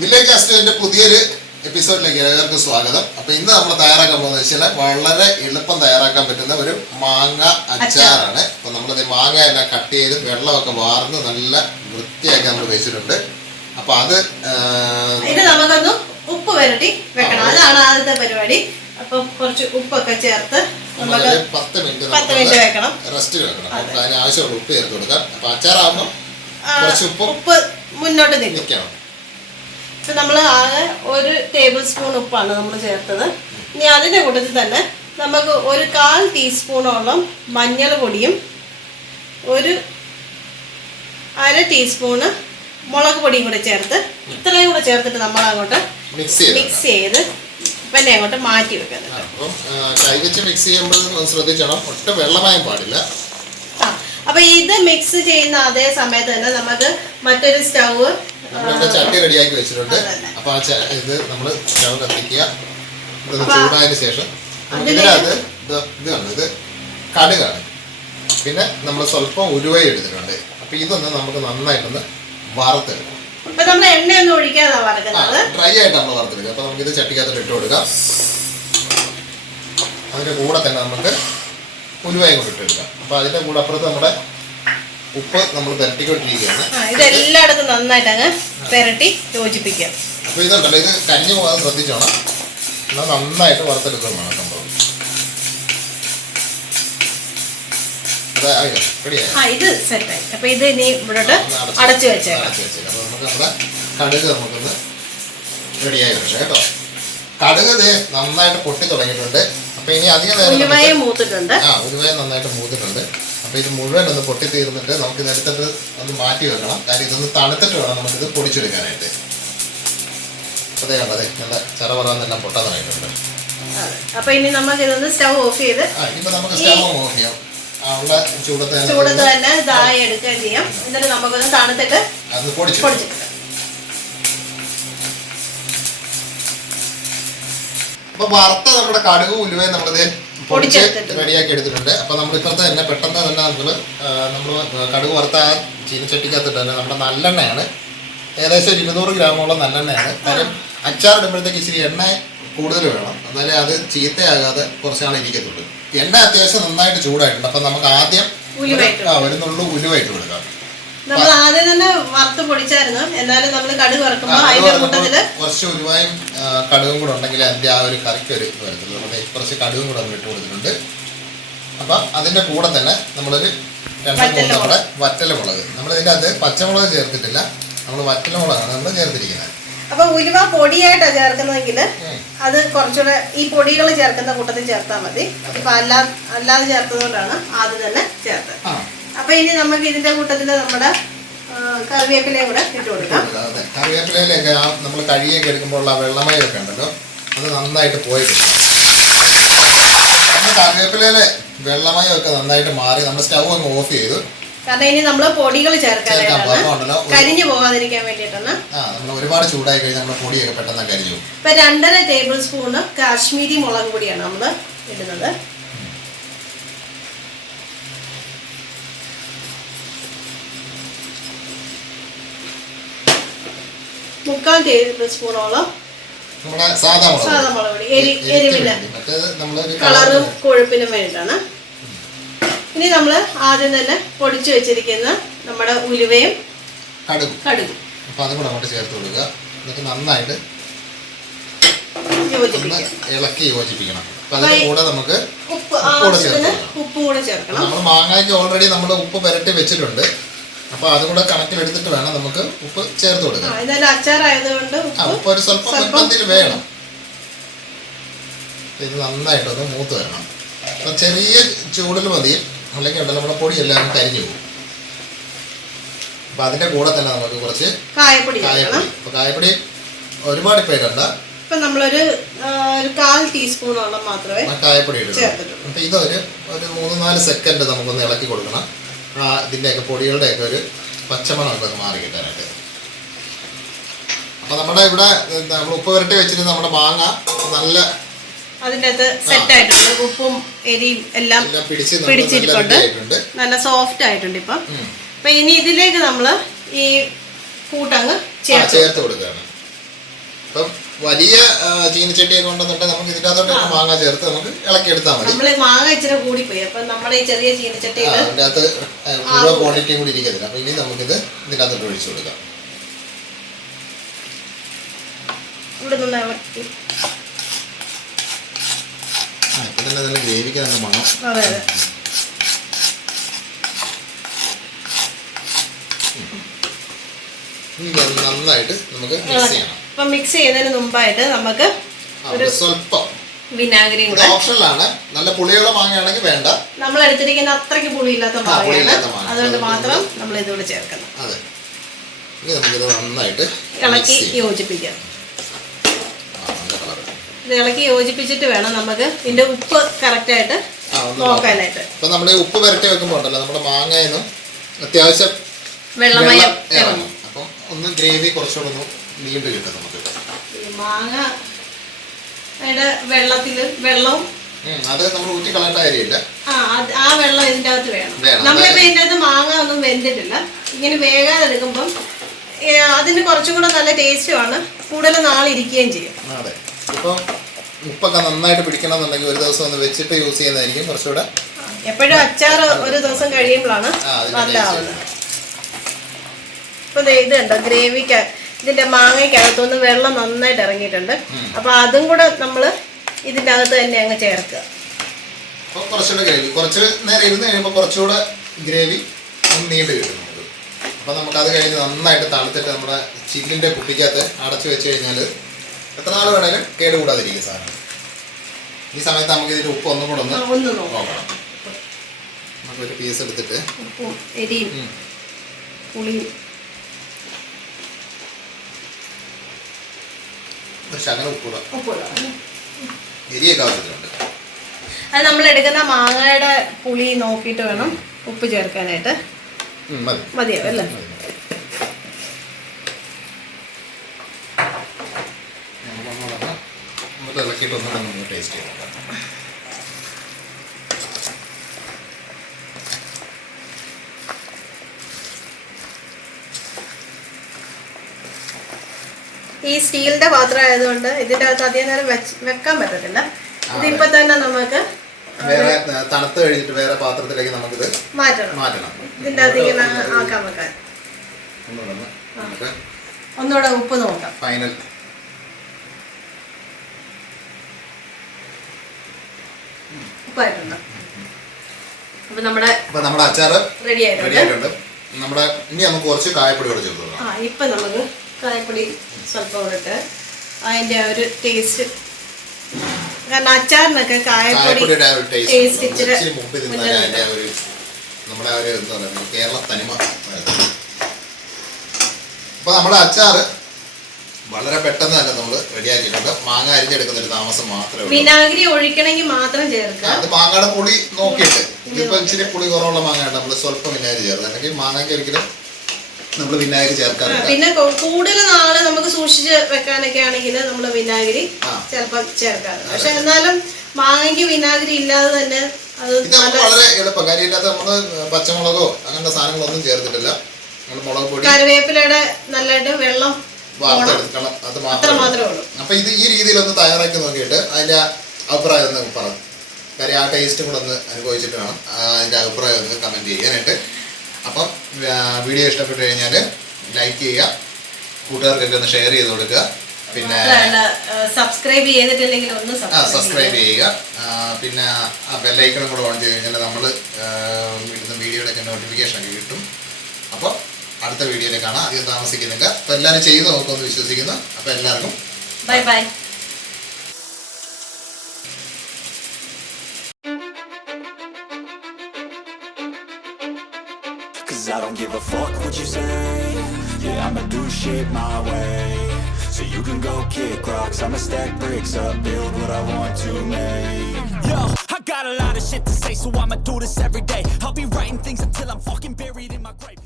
Village അസ്റ്റോന്റെ പുതിയൊരു എപ്പിസോഡിലേക്ക് എല്ലാവർക്കും സ്വാഗതം. അപ്പൊ ഇന്ന് നമ്മൾ തയ്യാറാക്കാൻ പോകുന്നത് വെച്ചാൽ വളരെ എളുപ്പം തയ്യാറാക്കാൻ പറ്റുന്ന ഒരു മാങ്ങ അച്ചാറാണ്. അപ്പൊ നമ്മളിത് മാങ്ങ എല്ലാം കട്ട് ചെയ്ത് വെള്ളമൊക്കെ വാർന്ന് നല്ല വൃത്തിയാക്കി നമ്മൾ വെച്ചിട്ടുണ്ട്. അപ്പൊ അത് നമുക്കൊന്ന് ഉപ്പ് വരട്ടി വെക്കണം, അതാണ് ആദ്യത്തെ പരിപാടി. അപ്പൊ കുറച്ച് ഉപ്പൊക്കെ ചേർത്ത് 10 മിനിറ്റ് വെക്കണം, റെസ്റ്റിൽ വെക്കണം. അപ്പൊ അതിന് ആവശ്യമുള്ള ഉപ്പ് ചേർത്ത് കൊടുക്കാം. അപ്പൊ അച്ചാറാകുമ്പോൾ കുറച്ച് ഉപ്പ് മുന്നോട്ട് നിൽക്കണം. ഇപ്പം നമ്മൾ ആകെ 1 ടേബിൾ സ്പൂൺ ഉപ്പാണ് നമ്മൾ ചേർത്തത്. ഇനി അതിൻ്റെ കൂട്ടത്തിൽ തന്നെ നമുക്ക് 1/4 ടീസ്പൂണോളം മഞ്ഞൾ പൊടിയും 1/2 ടീസ്പൂണ് മുളക് പൊടിയും കൂടെ ചേർത്ത് ഇത്രയും കൂടെ ചേർത്തിട്ട് നമ്മൾ അങ്ങോട്ട് മിക്സ് ചെയ്ത് പിന്നെ അങ്ങോട്ട് മാറ്റി വെക്കുന്നത്. കൈവച്ച് മിക്സ് ചെയ്യുമ്പോൾ ശ്രദ്ധിക്കണം, ഒട്ടും വെള്ളമായും പാടില്ല. അപ്പൊ ഇത് മിക്സ് ചെയ്യുന്ന അതേ സമയത്ത് തന്നെ നമുക്ക് മറ്റൊരു സ്റ്റൗവ് ചട്ടി റെഡിയാക്കി വെച്ചിട്ടുണ്ട്. അപ്പൊ ഇത് നമ്മൾ സ്റ്റൗ കത്തിക്കുക. ചൂടായതിനു ശേഷം ഇതിനകത്ത് ഇത് കടുകാണ്, പിന്നെ നമ്മൾ സ്വല്പം ഉലുവ എടുത്തിട്ടുണ്ട്. അപ്പൊ ഇതൊന്ന് നമുക്ക് നന്നായിട്ടൊന്ന് വറുത്തെടുക്കാം. എണ്ണയൊന്നും ഒഴിക്കാതെ വറുക്കുന്നത്, ഡ്രൈ ആയിട്ട് നമ്മൾ വറുത്തെടുക്കുക. അപ്പൊ നമുക്ക് ഇത് ചട്ടിക്കകത്ത് ഇട്ട് കൊടുക്കാം. അതിന്റെ കൂടെ തന്നെ നമുക്ക് ഉലുവയും കൂടി ഇട്ടെടുക്കാം. അപ്പൊ അതിന്റെ കൂടെ അപ്പുറത്ത് നമ്മുടെ ഉപ്പ് നമ്മൾ പുരട്ടിക്കൊണ്ടിരിക്കുകയാണ്. ഇതെല്ലായിടത്തും നന്നായിട്ട് അങ്ങ് പുരട്ടി യോജിപ്പിക്കാം. അപ്പൊ ഇതുണ്ടല്ലോ, ഇത് കരിഞ്ഞു പോകാൻ ശ്രദ്ധിച്ചോണം. എന്നാൽ നന്നായിട്ട് വറുത്തെടുക്കുകയും വേണം സംഭവം. ഇത് സെറ്റായി. അപ്പൊ ഇത് ഇനി ഇവിടോട്ട് അടച്ചു വെച്ചേക്കാം. അപ്പൊ നമുക്ക് നമ്മുടെ കടുക് നമുക്കൊന്ന് റെഡിയായി വരട്ടെ കേട്ടോ. കടുക് നന്നായിട്ട് പൊട്ടി തുടങ്ങിയിട്ടുണ്ട്. അപ്പൊ ഇനി അധികം നേരം ഉലുവയും മൂത്തിട്ടുണ്ട്. ഉലുവയും നന്നായിട്ട് മൂത്തിട്ടുണ്ട്. അപ്പൊ ഇത് മുഴുവൻ ഒന്ന് പൊട്ടി തീർന്നിട്ട് നമുക്ക് നേരത്തെ ഒന്ന് മാറ്റി വെക്കണം. കാര്യം ഇതൊന്ന് തണുത്തിട്ട് വേണം നമുക്കിത് പൊടിച്ചെടുക്കാനായിട്ട്. അതെ അതെ, നല്ല ചറവറാന്നെല്ലാം പൊട്ടാൻ തുടങ്ങിയിട്ടുണ്ട്. അപ്പൊ ഇനി നമുക്ക് ഇതൊന്ന് സ്റ്റൗ ഓഫ് ചെയ്ത് ഇപ്പൊ നമുക്ക് സ്റ്റൗ ഓഫ് ചെയ്യാം. ഉള്ള ചൂടത്ത് തന്നെ ദായി എടുക്കുകയും ചെയ്യാം. എന്നിട്ട് നമുക്കൊന്ന് തണുത്തിട്ട് അത് പൊടിച്ചെടുക്കാം. അപ്പൊ വറുത്ത നമ്മുടെ കടുകും ഉലുവയും നമ്മളിത് പൊടിച്ച് റെഡിയാക്കി എടുത്തിട്ടുണ്ട്. അപ്പൊ നമ്മൾ ഇപ്പുറത്ത് തന്നെ പെട്ടെന്ന് തന്നെ നമ്മൾ കടുക് വറുത്ത ആ ചീനച്ചട്ടിക്കകത്തിട്ട് തന്നെ നമ്മുടെ നല്ലെണ്ണയാണ്, ഏകദേശം 200 ഗ്രാമോളം നല്ലെണ്ണയാണ്. കാര്യം അച്ചാർ ഇടുമ്പോഴത്തേക്ക് ഇച്ചിരി എണ്ണ കൂടുതൽ വേണം, എന്നാലേ അത് ചീത്തയാകാതെ കുറച്ചാണ് ഇരിക്കത്തുള്ളൂ. എണ്ണ അത്യാവശ്യം നന്നായിട്ട് ചൂടായിട്ടുണ്ട്. അപ്പൊ നമുക്ക് ആദ്യം ഒരു നുള്ളു ഉലുവ ഇട്ട് കൊടുക്കാം. നമ്മൾ ആദ്യം തന്നെ വറുത്ത് പൊടിച്ചായിരുന്നു, എന്നാലും നമ്മൾ കടുക് വറുക്കുമ്പോൾ അതിന്റെ കൂട്ടത്തില് കുറച്ച് ഉലുവയും കടുകും കൂടെ ഉണ്ടെങ്കിൽ അതിന്റെ ആ ഒരു കറിക്ക് ഒരു വരത്തുള്ളൂ. നമ്മൾ കുറച്ച് കടുകും കൂടെ നമ്മൾ ഇട്ട് കൊടുത്തിട്ടുണ്ട്. അപ്പൊ അതിന്റെ കൂടെ തന്നെ നമ്മളൊരു 2-3 നമ്മുടെ വറ്റൽമുളക്, നമ്മളിതിൻ്റെ അത് പച്ചമുളക് ചേർത്തിട്ടില്ല, നമ്മൾ വറ്റൽമുളകാണ് നമ്മൾ ചേർത്തിരിക്കുന്നത്. അപ്പൊ ഉലുവ പൊടിയായിട്ടാണ് ചേർക്കുന്നതെങ്കിൽ അത് കുറച്ചുകൂടെ ഈ പൊടികൾ ചേർക്കുന്ന കൂട്ടത്തിൽ ചേർത്താൽ മതി. ഇപ്പൊ അല്ലാതെ ചേർത്തതുകൊണ്ടാണ് ആദ്യം തന്നെ ചേർത്തത്. അപ്പൊ ഇനി നമുക്ക് ഇതിന്റെ കൂട്ടത്തില് നമ്മുടെ കറിവേപ്പിലയും കൂടെ ഇട്ട് കൊടുക്കാം. കറിവേപ്പിലയിലൊക്കെ നമ്മൾ കഴുകിയൊക്കെ എടുക്കുമ്പോൾ ആ വെള്ളമയൊക്കെ ഉണ്ടല്ലോ, അത് നന്നായിട്ട് പോയിട്ട് കറിവേപ്പിലയിലെ വെള്ളമയൊക്കെ നന്നായിട്ട് മാറി നമ്മൾ സ്റ്റൗ അങ്ങ് ഓഫ് ചെയ്തു. കാരണം ഇനി നമ്മള് പൊടികൾ ചേർക്കാനായിട്ടാണ്, കരിഞ്ഞു പോകാതിരിക്കാൻ വേണ്ടിയിട്ടാണ്. നമ്മൾ ഒരുപാട് ചൂടായി കഴിഞ്ഞാൽ നമ്മുടെ പൊടിയൊക്കെ പെട്ടെന്ന് കരിഞ്ഞു. ഇപ്പൊ 2.5 ടേബിൾ സ്പൂണ് കാശ്മീരി മുളക് പൊടിയാണ് നമ്മൾ ഇടുന്നത്. മുക്കാൽ ടേബിൾ സ്പൂണോളം നമ്മുടെ സാധാ മുളക് പൊടി, എരിവിന് കളറും കൊഴുപ്പിനും വേണ്ടിയിട്ടാണ്. ഇനി നമ്മൾ ആദ്യം തന്നെ പൊടിച്ചു വെച്ചിരിക്കുന്ന നമ്മുടെ ഉലുവയും കടുകും അപ്പൊ അതും കൂടെ അങ്ങോട്ട് ചേർത്ത് കൊടുക്കുക. എന്നിട്ട് നന്നായിട്ട് ഇളക്കി യോജിപ്പിക്കണം. അപ്പൊ അതിന്റെ കൂടെ നമുക്ക് ഉപ്പും കൂടെ ചേർക്കണം. നമ്മൾ മാങ്ങയ്ക്ക് ഓൾറെഡി നമ്മൾ ഉപ്പ് പുരട്ടി വെച്ചിട്ടുണ്ട്. അപ്പൊ അതും കൂടെ കണക്കിലെടുത്തിട്ട് വേണം നമുക്ക് ഉപ്പ് ചേർത്ത് കൊടുക്കാം. അച്ചാറായതുകൊണ്ട് ഉപ്പ് ഒരു സ്വല്പം നിർബന്ധത്തിൽ വേണം. ഇത് നന്നായിട്ടൊന്ന് മൂത്ത് വരണം. അപ്പൊ ചെറിയ ചൂടിൽ മതി, അല്ലെങ്കിൽ ഉണ്ടല്ലോ നമ്മുടെ പൊടി എല്ലാം കരിഞ്ഞു പോകും. അപ്പൊ അതിന്റെ കൂടെ തന്നെ നമുക്ക് കുറച്ച് കായപ്പൊടി. അപ്പൊ കായപ്പൊടി ഒരുപാട് പേരുണ്ട. ഇപ്പൊ നമ്മളൊരു 1/4 ടീസ്പൂണോളം മാത്രമേ കായപ്പൊടി ഇടുള്ളൂ. അപ്പൊ ഇതൊരു 3-4 സെക്കൻഡ് നമുക്കൊന്ന് ഇളക്കി കൊടുക്കണം. ഇതിന്റെയൊക്കെ പൊടികളുടെയൊക്കെ ഒരു പച്ചമണമൊക്കെ ഒന്ന് മാറി കിട്ടാനായിട്ട്. അപ്പൊ നമ്മുടെ ഇവിടെ നമ്മൾ ഉപ്പ് പുരട്ടി വെച്ചിട്ട് നമ്മുടെ മാങ്ങ നല്ല അതിൻ്റെ അകത്ത് സെറ്റ് ആയിട്ടുണ്ട്. ഉപ്പും എരിയും എല്ലാം പിടിച്ചിട്ടുണ്ട്, നല്ല സോഫ്റ്റ് ആയിട്ടുണ്ട് ഇപ്പം. അപ്പൊ ഇനി ഇതിലേക്ക് നമ്മൾ ഈ കൂട്ടങ്ങ് ചേർത്ത് കൊടുക്കുകയാണ്. ഇപ്പം വലിയ ചീനിച്ചട്ടിയൊക്കെ ഉണ്ടെന്നുണ്ടെങ്കിൽ നമുക്ക് ഇതിൻ്റെ അകത്തോട്ട് മാങ്ങ ചേർത്ത് നമുക്ക് ഇളക്കിയെടുത്താൽ മതി. നമ്മള് മാങ്ങ ഇച്ചിരി കൂടിപ്പോയി, അപ്പൊ നമ്മുടെ ഈ ചെറിയ ചീനിച്ചട്ടിയിൽ അതിൻ്റെ അകത്ത് മുഴുവൻ ക്വാണ്ടിറ്റിയും കൂടി ഇരിക്കത്തില്ല. അപ്പൊ ഇനി നമുക്കിത് ഇതിൻ്റെ അകത്തോട്ട് ഒഴിച്ചു കൊടുക്കാം. ഇവിടെ നിന്ന് ഇളക്കി ഇപ്പം തന്നെ നല്ല ഗ്രേവിക്ക് നല്ല മണം. അതെ അതെ. നന്നായിട്ട് നമുക്ക് മിക്സ് ചെയ്യണം. ഇപ്പൊ മിക്സ് ചെയ്യുന്നതിന് മുമ്പായിട്ട് നമുക്ക് ഒരു സ്വല്പം വിനാഗിരി കൂടെ ഓപ്ഷനിലാണ്. നല്ല പുളിയുള്ള മാങ്ങയാണെങ്കിൽ വേണ്ട, നമ്മൾ എടുത്തിരിക്കുന്ന അത്രയ്ക്ക് പുളിയില്ലാത്ത മാങ്ങയാണ്, അതുകൊണ്ട് മാത്രം നമ്മൾ ഇതുകൂടെ ചേർക്കണം. അതെ. ഇനി നമുക്കിത് നന്നായിട്ട് ഇളക്കി യോജിപ്പിക്കാം. ഇത് ഇളക്കി യോജിപ്പിച്ചിട്ട് വേണം നമുക്ക് ഇതിന്റെ ഉപ്പ് കറക്റ്റായിട്ട് നോക്കാനായിട്ട്. ഇപ്പൊ നമ്മുടെ ഉപ്പ് വരട്ടി വെക്കുമ്പോൾ ഉണ്ടല്ലോ നമ്മുടെ മാങ്ങയിൽ അത്യാവശ്യം വെള്ളമയം ഇറങ്ങും. അപ്പം ഒന്ന് ഗ്രേവി കുറച്ചുകൂടെ ഒന്ന് നീണ്ടു കിട്ടും നമുക്ക്. മാങ്ങയുടെ വെള്ളത്തില് വെള്ളവും അത് നമ്മൾ ഊറ്റി കളയേണ്ട കാര്യമില്ല. ആ വെള്ളം ഇതിന്റെ അകത്ത് വേണം. നമ്മളിപ്പോ ഇതിന്റെ അകത്ത് മാങ്ങ ഒന്നും വെന്തിട്ടില്ല. ഇങ്ങനെ വേഗാതെ എടുക്കുമ്പം അതിന് കുറച്ചും കൂടെ നല്ല ടേസ്റ്റുമാണ്, കൂടുതൽ നാളിരിക്കുകയും ചെയ്യും. അതെ. ഇപ്പം ഉപ്പൊക്കെ നന്നായിട്ട് പിടിക്കണം എന്നുണ്ടെങ്കിൽ ഒരു ദിവസം ഒന്ന് വെച്ചിട്ട് യൂസ് ചെയ്യുന്നതായിരിക്കും കുറച്ചുകൂടെ. എപ്പോഴും അച്ചാർ ഒരു ദിവസം കഴിയുമ്പോഴാണ് നല്ലതാവുന്നത്. ഇപ്പൊ ഇത് കണ്ടോ, ഗ്രേവിക്ക് ഇതിന്റെ മാങ്ങയ്ക്കകത്തുനിന്ന് വെള്ളം നന്നായിട്ട് ഇറങ്ങിയിട്ടുണ്ട്. അപ്പൊ അതും കൂടെ നമ്മള് ഇതിന്റെ അകത്ത് തന്നെ അങ്ങ് ചേർക്കുക. കുറച്ചുകൂടെ ഗ്രേവി കുറച്ച് നേരം ഇരുന്ന് കഴിയുമ്പോൾ കുറച്ചുകൂടെ ഗ്രേവി നീണ്ടു കിട്ടും നമുക്ക്. അപ്പൊ നമുക്ക് അത് കഴിഞ്ഞ് നന്നായിട്ട് തണുത്തിട്ട് നമ്മുടെ ചില്ലിന്റെ കുപ്പിക്കകത്ത് അടച്ചു വെച്ച് കഴിഞ്ഞാൽ എത്ര നാൾ വേണേലും കേടുകൂടാതിരിക്കും സാധനം. ഈ സമയത്ത് നമുക്ക് ഇതിന്റെ ഉപ്പ് ഒന്നും കൂടെ ഒന്ന് നോക്കണം. നമുക്കൊരു പീസ് എടുത്തിട്ട് ഉപ്പും എരിയും പുളിയും ശകലം ഉപ്പൂടെ എരിയൊക്കെ ആവശ്യത്തിനുണ്ട്. അത് നമ്മൾ എടുക്കുന്ന മാങ്ങയുടെ പുളി നോക്കിയിട്ട് വേണം ഉപ്പ് ചേർക്കാനായിട്ട്. മതിയാവും അല്ലേ? ഇളക്കിയിട്ട് ഒന്നും ടേസ്റ്റ് ചെയ്യാം. ഈ സ്റ്റീലിന്റെ പാത്രം ആയതുകൊണ്ട് ഇതിന്റെ അകത്ത് അധികം നേരം വെക്കാൻ പറ്റത്തില്ല. ഇതിപ്പോ തന്നെ നമുക്ക് വേറെ തണുത്ത് കഴിഞ്ഞിട്ട് വേറെ പാത്രത്തിലേക്ക് നമുക്കിത് മാറ്റണം. ഇതിന്റെ അകത്ത് ഇങ്ങനെ ആക്കാൻ വെക്കാൻ. ഒന്നുകൂടെ ഉപ്പ് നോക്കാം. ഫൈനൽ ഉപ്പായിട്ടുണ്ട്. അപ്പൊ നമ്മുടെ അച്ചാറ് റെഡി ആയിട്ടുണ്ട്. നമ്മുടെ ഇനി നമുക്ക് കുറച്ച് കായപ്പൊടി കൂടെ ചേർത്ത് കൊടുക്കാം. ഇപ്പൊ നമുക്ക് കായപ്പൊടി സ്വല്പം ഇട്ട് അതിന്റെ ആ ഒരു ടേസ്റ്റ്, കാരണം അച്ചാറിനൊക്കെ കായപ്പൊടി ടേസ്റ്റ് ഇച്ചിരി നമ്മുടെ ഒരു എന്താ പറയുക കേരള തനിമ. അപ്പൊ നമ്മുടെ അച്ചാറ് വളരെ പെട്ടെന്ന് തന്നെ നമ്മൾ റെഡിയാക്കിയിട്ടുണ്ട്. മാങ്ങ അരിഞ്ഞെടുക്കുന്ന ഒരു താമസം മാത്രമേ ഉള്ളൂ. വിനാഗിരി ഒഴിക്കണമെങ്കിൽ മാത്രം ചേർക്കുക. അത് മാങ്ങയുടെ പുളി നോക്കിയിട്ട്. ഇതിപ്പോ ഇച്ചിരി പുളി കുറവുള്ള മാങ്ങയാണ് നമ്മൾ സ്വല്പം വിനാഗിരി ചേർത്ത്, അല്ലെങ്കിൽ മാങ്ങയ്ക്ക് ഒരിക്കലും നമ്മൾ വിനാഗിരി ചേർക്കാറില്ല. പിന്നെ കൂടുതൽ നാള് നമുക്ക് സൂക്ഷിച്ച് വെക്കാനൊക്കെ ആണെങ്കിൽ നമ്മൾ വിനാഗിരി ചിലപ്പോൾ ചേർക്കാറ്. പക്ഷെ എന്നാലും മാങ്ങയ്ക്ക് വിനാഗിരി ഇല്ലാതെ തന്നെ അത് വളരെ എളുപ്പം. കാര്യമില്ലാത്ത നമ്മള് പച്ചമുളകോ അങ്ങനത്തെ സാധനങ്ങളൊന്നും ചേർത്തിട്ടില്ല. നമ്മൾ മുളക് പൊടി, കറിവേപ്പിലയുടെ നല്ലതായിട്ട് വെള്ളം വാർത്തെടുക്കണം, അത് മാത്രമേ ഉള്ളൂ. അപ്പൊ ഇത് ഈ രീതിയിൽ ഒന്ന് തയ്യാറാക്കി നോക്കിയിട്ട് അതിന്റെ അഭിപ്രായം ഒന്ന് പറഞ്ഞു. കാര്യം ആ ടേസ്റ്റും കൂടെ ഒന്ന് അനുഭവിച്ചിട്ട് വേണം അതിന്റെ അഭിപ്രായം ഒന്ന് കമന്റ് ചെയ്യാനായിട്ട്. അപ്പം വീഡിയോ ഇഷ്ടപ്പെട്ട് കഴിഞ്ഞാൽ ലൈക്ക് ചെയ്യുക, കൂട്ടുകാർക്കൊക്കെ ഒന്ന് ഷെയർ ചെയ്ത് കൊടുക്കുക. പിന്നെ സബ്സ്ക്രൈബ് ചെയ്തിട്ടില്ലെങ്കിൽ ഒന്ന് സബ്സ്ക്രൈബ് ചെയ്യുക. പിന്നെ ബെല്ലൈക്കണും കൂടെ ഓൺ ചെയ്ത് കഴിഞ്ഞാൽ നമ്മൾ ഇടുന്ന വീഡിയോയുടെയൊക്കെ നോട്ടിഫിക്കേഷൻ ഒക്കെ കിട്ടും. അപ്പോൾ അടുത്ത വീഡിയോയിൽ കാണാം. അധികം താമസിക്കുന്നില്ല. അപ്പോൾ എല്ലാവരും ചെയ്ത് നോക്കുമെന്ന് വിശ്വസിക്കുന്നു. അപ്പോൾ എല്ലാവർക്കും bye bye. I don't give a fuck what you say. Yeah, I'ma do shit my way. So you can go kick rocks, I'ma stack bricks up, build what I want to make. Yo, I got a lot of shit to say, so I'ma do this every day. I'll be writing things until I'm fucking buried in my grave.